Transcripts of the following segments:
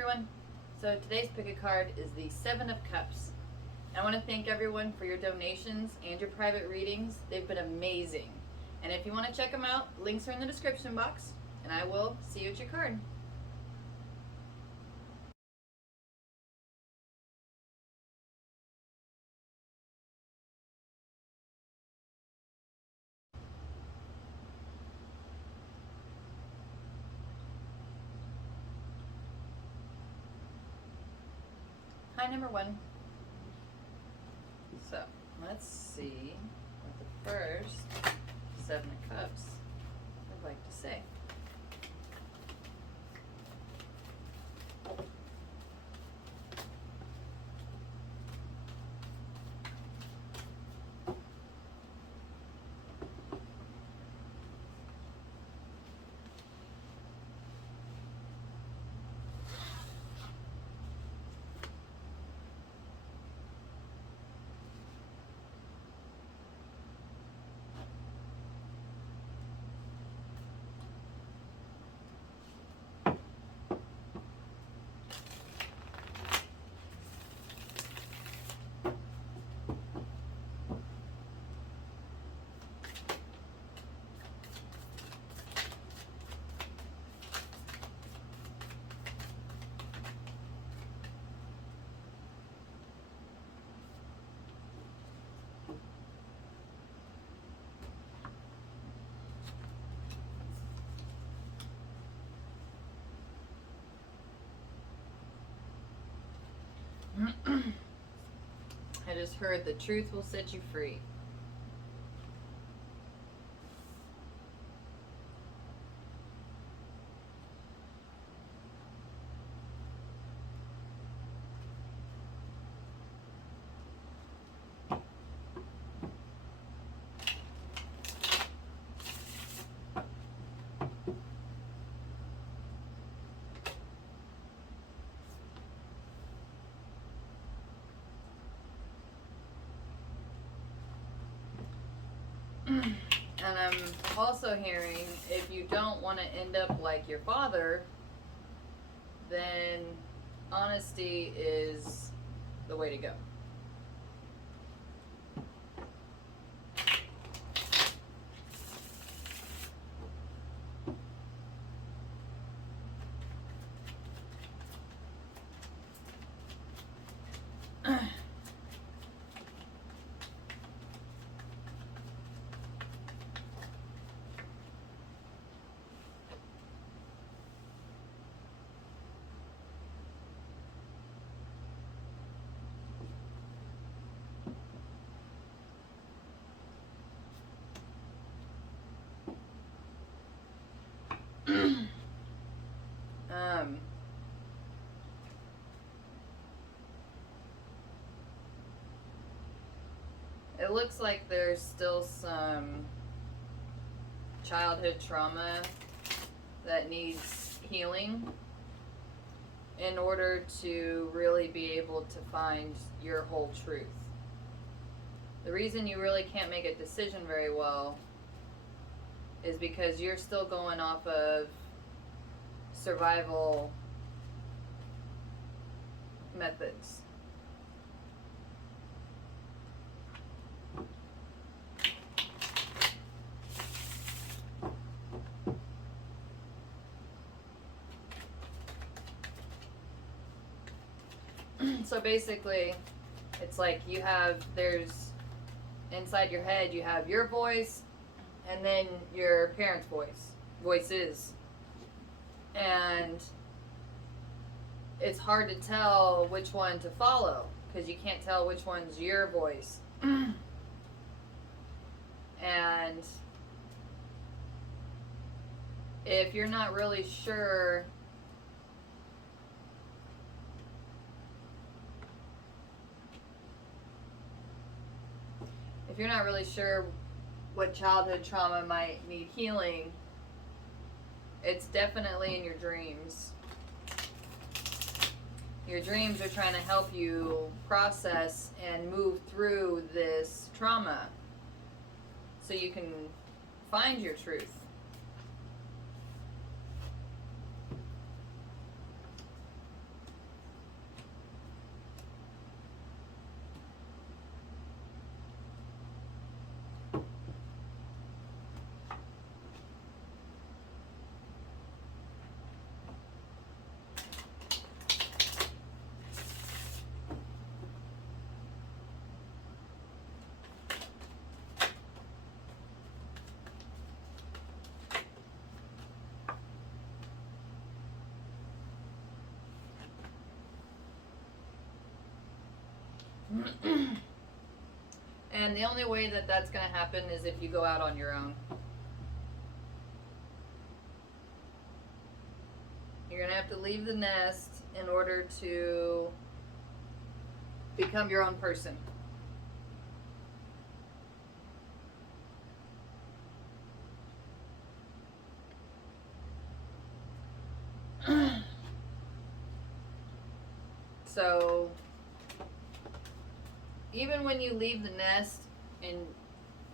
everyone. So today's pick a card is the Seven of Cups. I want to thank everyone for your donations and your private readings. They've been amazing. And if you want to check them out, links are in the description box. And I will see you at your card. Hi, number one. So let's see what the first Seven of Cups would like to say. I just heard the truth will set you free. And I'm also hearing if you don't want to end up like your father, then honesty is the way to go. It looks like there's still some childhood trauma that needs healing in order to really be able to find your whole truth. The reason you really can't make a decision very well is because you're still going off of survival methods. So basically, it's like there's inside your head, you have your voice and then your parents' voices. And it's hard to tell which one to follow because you can't tell which one's your voice. And if you're not really sure what childhood trauma might need healing, it's definitely in your dreams. Your dreams are trying to help you process and move through this trauma so you can find your truth. And the only way that that's going to happen is if you go out on your own. You're going to have to leave the nest in order to become your own person. So, even when you leave the nest, and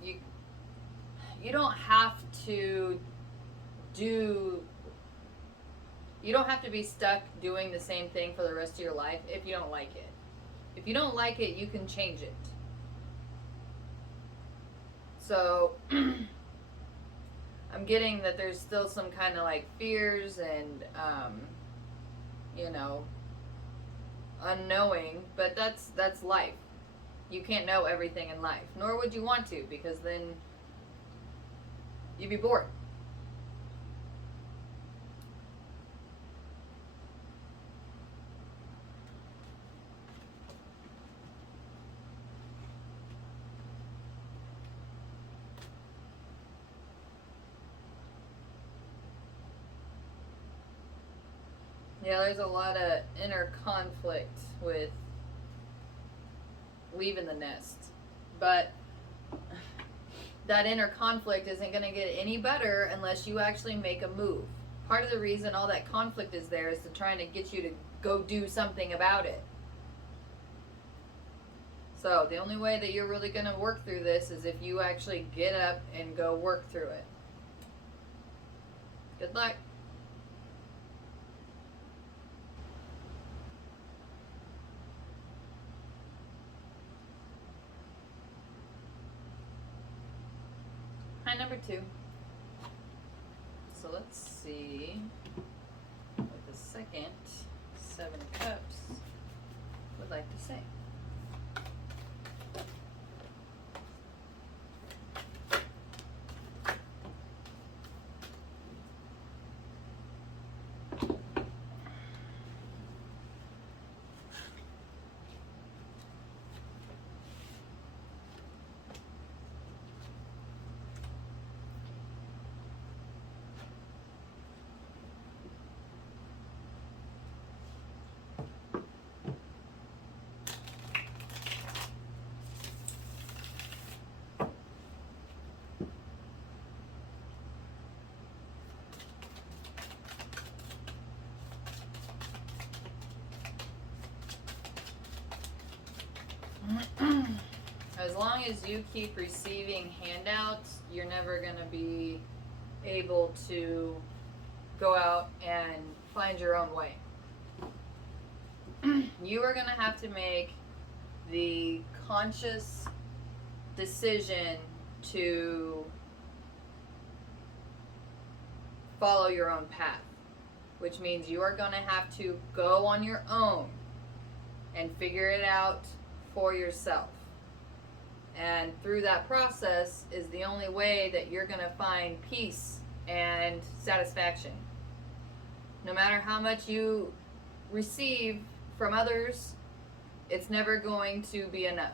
you don't have to you don't have to be stuck doing the same thing for the rest of your life if you don't like it. If you don't like it, you can change it. So, I'm getting that there's still some kind of like fears and, unknowing, but that's life. You can't know everything in life, nor would you want to, because then you'd be bored. Yeah, there's a lot of inner conflict with leaving the nest. But that inner conflict isn't going to get any better unless you actually make a move. Part of the reason all that conflict is there is to trying to get you to go do something about it. So the only way that you're really going to work through this is if you actually get up and go work through it. Good luck. Hi, number 2. So let's see what the second 7 of Cups would like to say. As long as you keep receiving handouts, you're never going to be able to go out and find your own way. You are going to have to make the conscious decision to follow your own path, which means you are going to have to go on your own and figure it out for yourself. And through that process is the only way that you're going to find peace and satisfaction. No matter how much you receive from others, it's never going to be enough.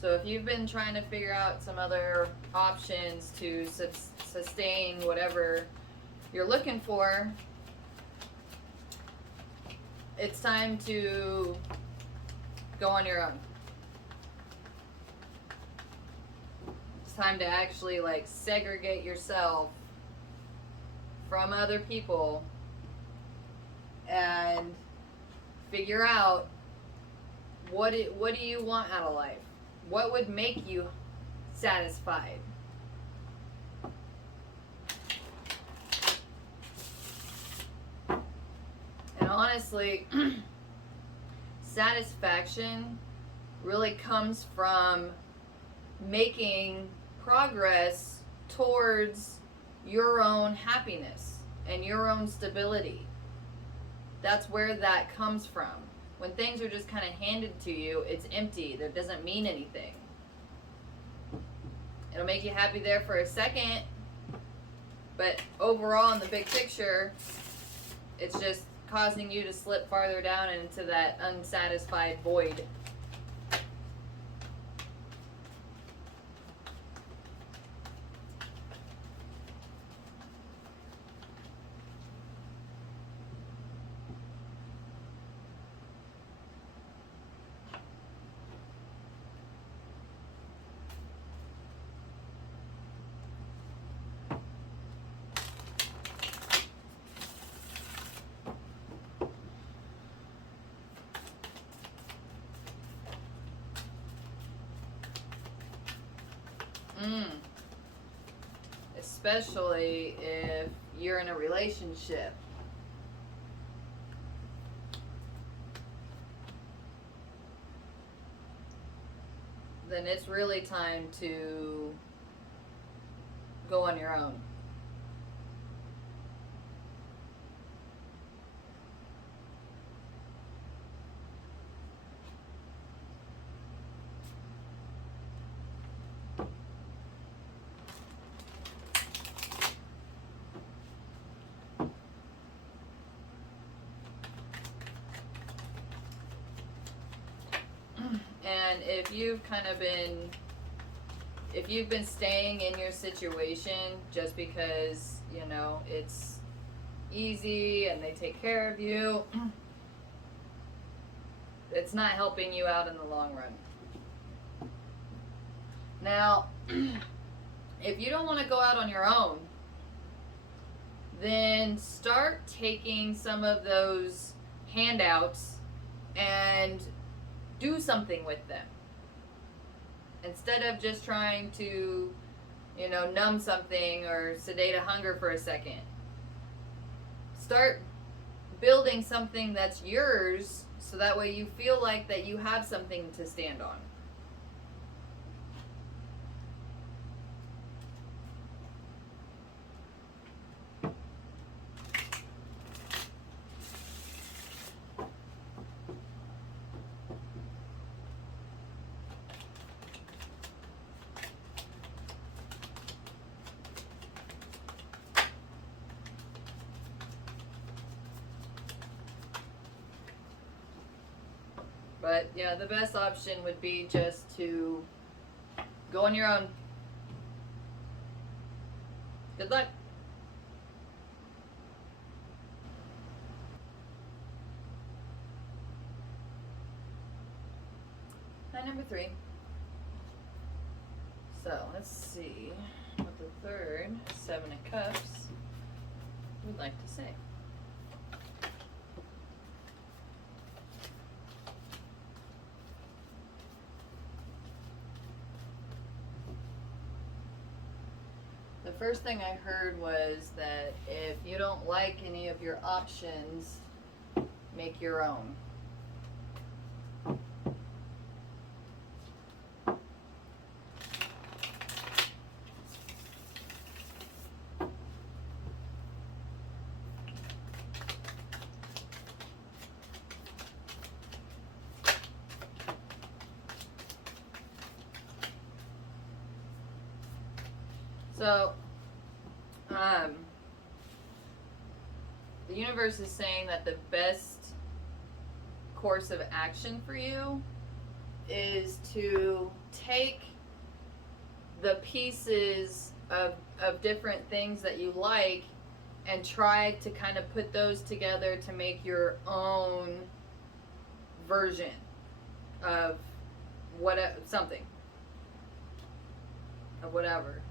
So if you've been trying to figure out some other options to sustain whatever you're looking for, it's time to go on your own. It's time to actually segregate yourself from other people and figure out what do you want out of life? What would make you satisfied? And honestly, satisfaction really comes from making progress towards your own happiness and your own stability. That's where that comes from. When things are just kind of handed to you, it's empty. That doesn't mean anything. It'll make you happy there for a second, but overall in the big picture, it's just causing you to slip farther down into that unsatisfied void. Especially if you're in a relationship. Then it's really time to go on your own. And if you've been staying in your situation just because, you know, it's easy and they take care of you, it's not helping you out in the long run. Now, if you don't want to go out on your own, then start taking some of those handouts and do something with them. Instead of just trying to, you know, numb something or sedate a hunger for a second. Start building something that's yours so that way you feel like that you have something to stand on. But yeah, the best option would be just to go on your own. Good luck. Line number 3. So let's see what the third 7 of Cups would like to say. The first thing I heard was that if you don't like any of your options, make your own. So, the universe is saying that the best course of action for you is to take the pieces of different things that you like and try to kind of put those together to make your own version of something, of whatever.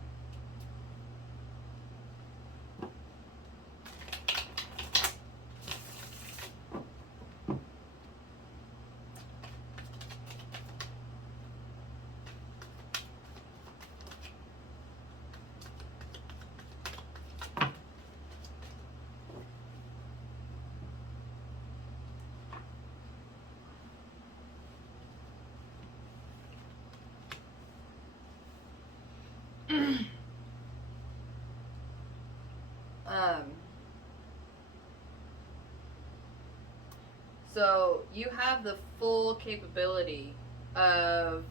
So you have the full capability of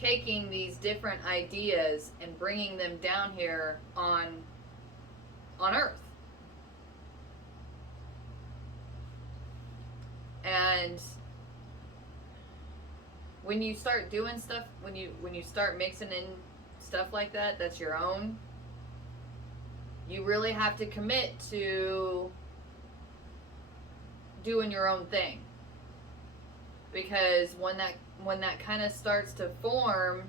taking these different ideas and bringing them down here on Earth. And when you start doing stuff, when you start mixing in stuff like that, that's your own, you really have to commit to doing your own thing. Because when that kind of starts to form,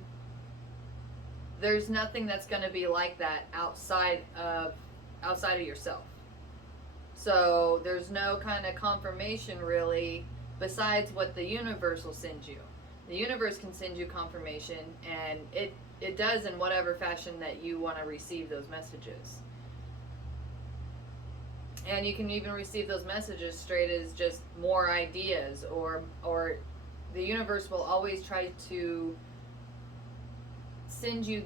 there's nothing that's going to be like that outside of yourself. So there's no kind of confirmation really besides what the universe will send you. The universe can send you confirmation, and it does in whatever fashion that you want to receive those messages. And you can even receive those messages straight as just more ideas, or the universe will always try to send you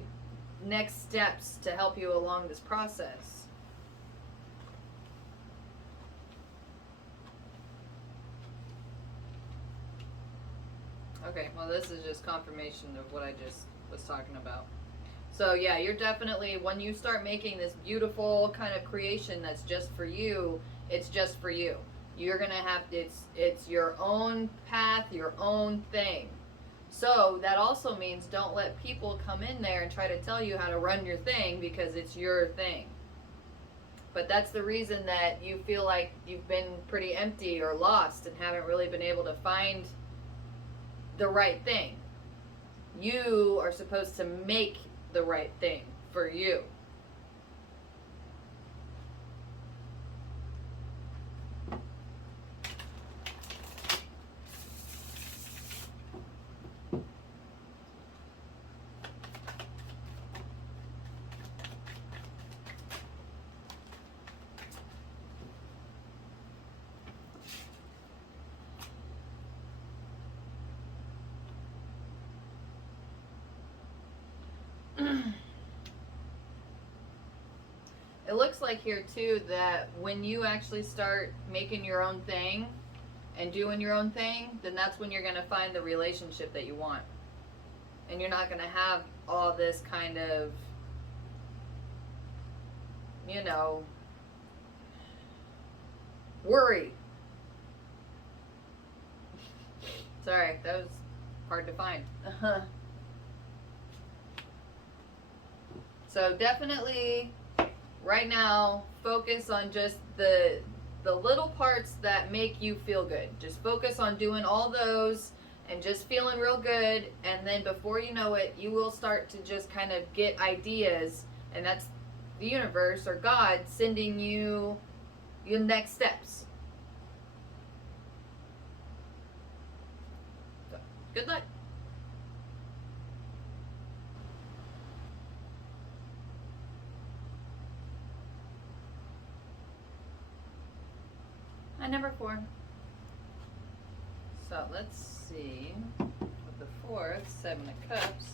next steps to help you along this process. Okay, well, this is just confirmation of what I just was talking about. So yeah, you're definitely, when you start making this beautiful kind of creation that's just for you, it's just for you. You're gonna have, it's your own path, your own thing. So that also means don't let people come in there and try to tell you how to run your thing, because it's your thing. But that's the reason that you feel like you've been pretty empty or lost and haven't really been able to find the right thing. You are supposed to make the right thing for you. It looks like here too that when you actually start making your own thing and doing your own thing, then that's when you're going to find the relationship that you want. And you're not going to have all this kind of, worry. Sorry, that was hard to find. So definitely, right now, focus on just the little parts that make you feel good. Just focus on doing all those and just feeling real good, and then before you know it, you will start to just kind of get ideas, and that's the universe or God sending you your next steps. So, good luck. Number 4. So let's see what the 4th 7 of Cups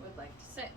would like to say.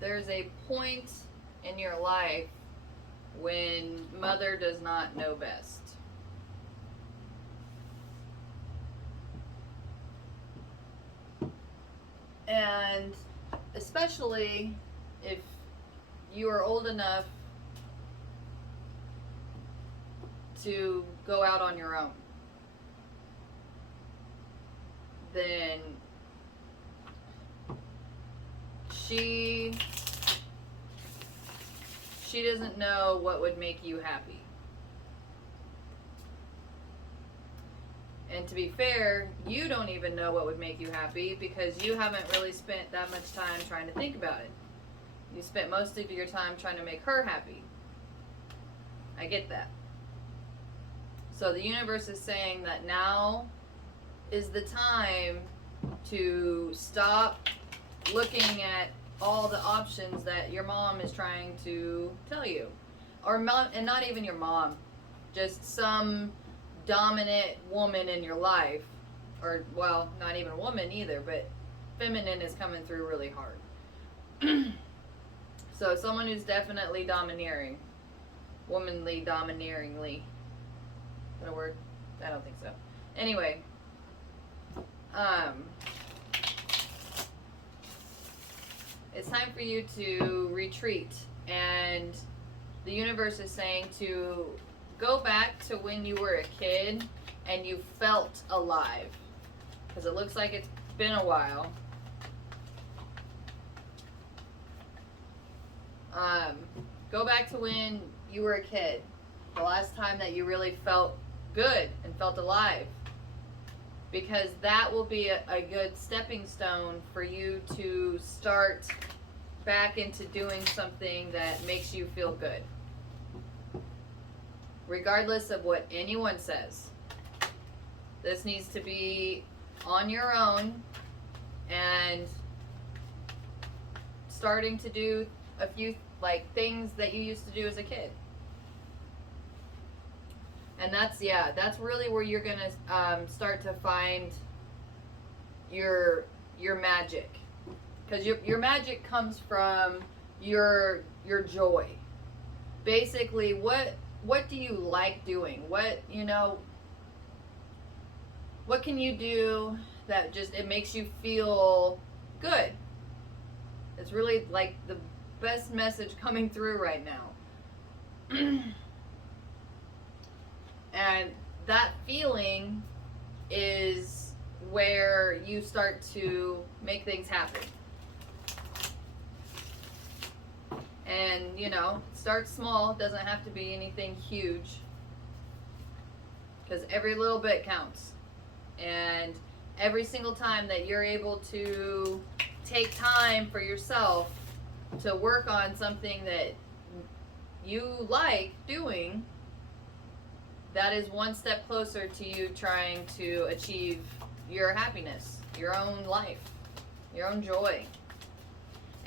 There's a point in your life when mother does not know best. And especially if you are old enough to go out on your own, then she doesn't know what would make you happy. And to be fair, you don't even know what would make you happy because you haven't really spent that much time trying to think about it. You spent most of your time trying to make her happy. I get that. So the universe is saying that now is the time to stop looking at all the options that your mom is trying to tell you. Or mom, and not even your mom, just some dominant woman in your life. Or, well, not even a woman either, but feminine is coming through really hard. So someone who's definitely domineering. Womanly, domineeringly. Is that a word? I don't think so. Anyway. It's time for you to retreat. And the universe is saying to go back to when you were a kid and you felt alive. Because it looks like it's been a while. Go back to when you were a kid. The last time that you really felt good and felt alive. Because that will be a good stepping stone for you to start back into doing something that makes you feel good. Regardless of what anyone says. This needs to be on your own and starting to do a few things that you used to do as a kid. And that's really where you're gonna start to find your magic, because your magic comes from your joy. Basically, what do you like doing? What can you do that just it makes you feel good? It's really like the best message coming through right now. And that feeling is where you start to make things happen. And, start small. It doesn't have to be anything huge. Because every little bit counts. And every single time that you're able to take time for yourself to work on something that you like doing, that is one step closer to you trying to achieve your happiness, your own life, your own joy.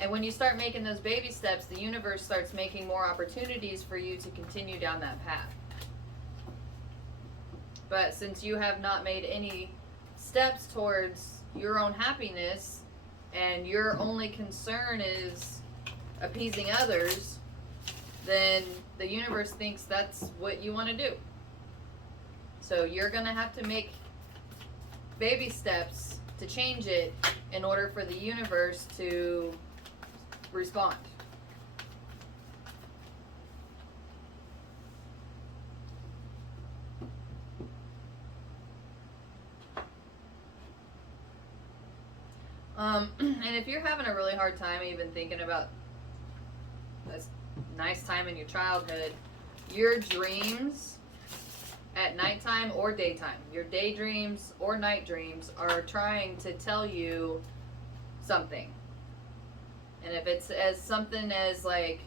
And when you start making those baby steps, the universe starts making more opportunities for you to continue down that path. But since you have not made any steps towards your own happiness, and your only concern is appeasing others, then the universe thinks that's what you want to do. So you're going to have to make baby steps to change it in order for the universe to respond. And if you're having a really hard time even thinking about this nice time in your childhood, your dreams at nighttime or daytime, your daydreams or night dreams are trying to tell you something. And if it's as something as like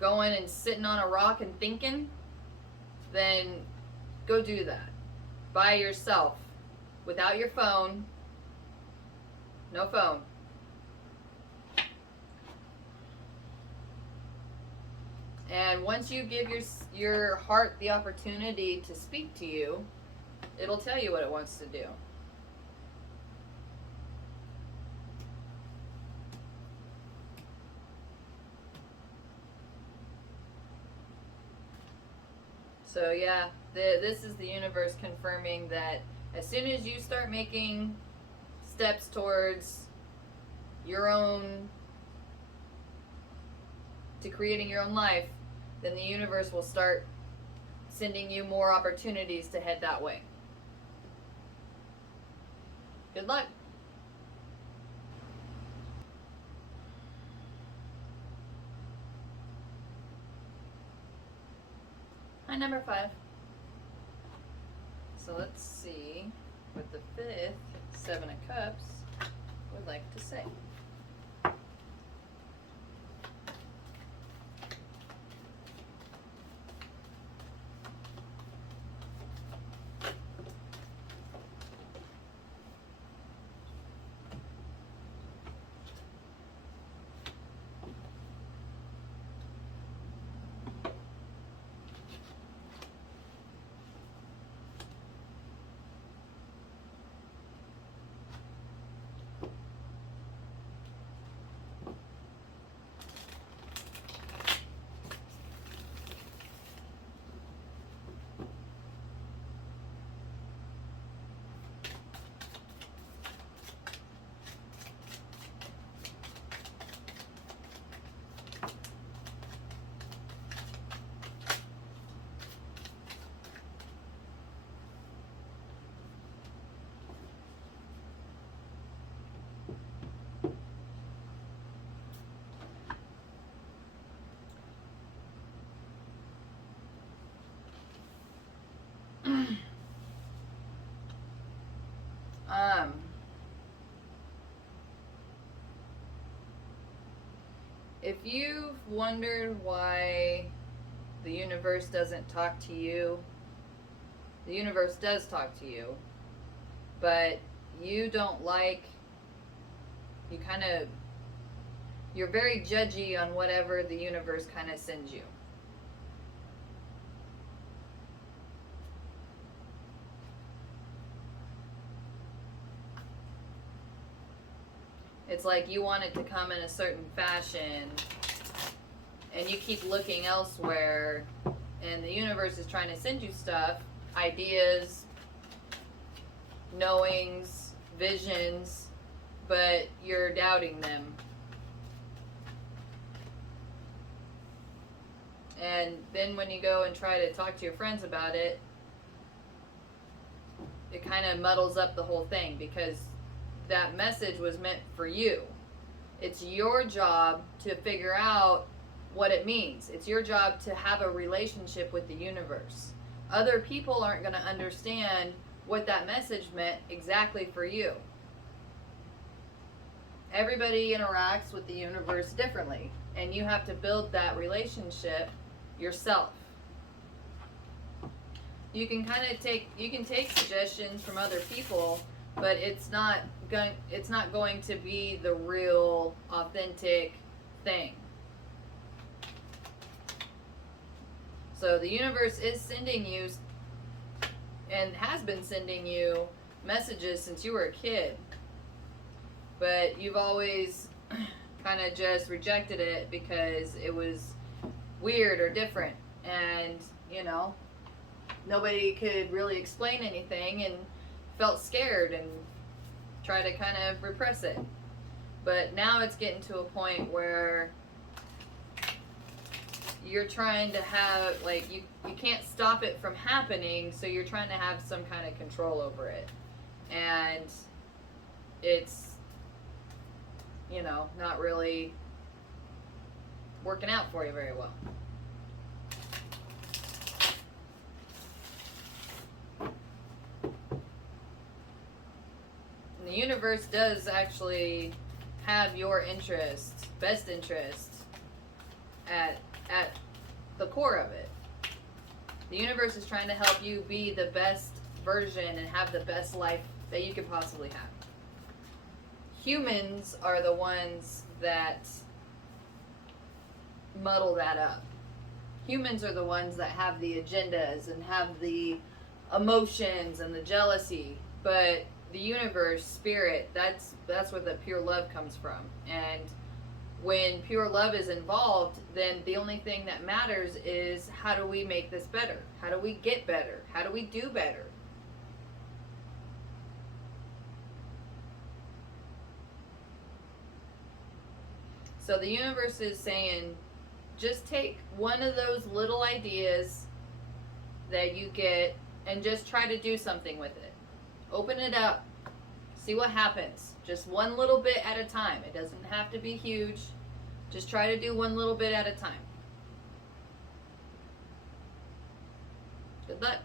going and sitting on a rock and thinking, then go do that by yourself, without your phone. No phone. And once you give your heart the opportunity to speak to you, it'll tell you what it wants to do. So yeah, this is the universe confirming that as soon as you start making steps towards your own, to creating your own life, then the universe will start sending you more opportunities to head that way. Good luck. Hi, number 5. So let's see what the fifth Seven of Cups would like to say. If you've wondered why the universe doesn't talk to you, the universe does talk to you, but you don't like, you're very judgy on whatever the universe kind of sends you. It's like you want it to come in a certain fashion and you keep looking elsewhere, and the universe is trying to send you stuff, ideas, knowings, visions, but you're doubting them. And then when you go and try to talk to your friends about it, it kind of muddles up the whole thing, because that message was meant for you. It's your job to figure out what it means. It's your job to have a relationship with the universe. Other people aren't going to understand what that message meant exactly for you. Everybody interacts with the universe differently, and you have to build that relationship yourself. You can take suggestions from other people, but it's not going to be the real authentic thing. So the universe is sending you, and has been sending you, messages since you were a kid, but you've always kind of just rejected it because it was weird or different, and nobody could really explain anything, and felt scared and tried to kind of repress it. But now it's getting to a point where you're trying to have, like, you can't stop it from happening, so you're trying to have some kind of control over it. And it's, not really working out for you very well. And the universe does actually have your interest, best interest, at the core of it. The universe is trying to help you be the best version and have the best life that you could possibly have. Humans are the ones that muddle that up. Humans are the ones that have the agendas and have the emotions and the jealousy, but the universe, spirit, that's where the pure love comes from. And when pure love is involved, then the only thing that matters is, how do we make this better? How do we get better? How do we do better? So the universe is saying, just take one of those little ideas that you get and just try to do something with it. Open it up. See what happens. Just one little bit at a time. It doesn't have to be huge. Just try to do one little bit at a time. Good luck.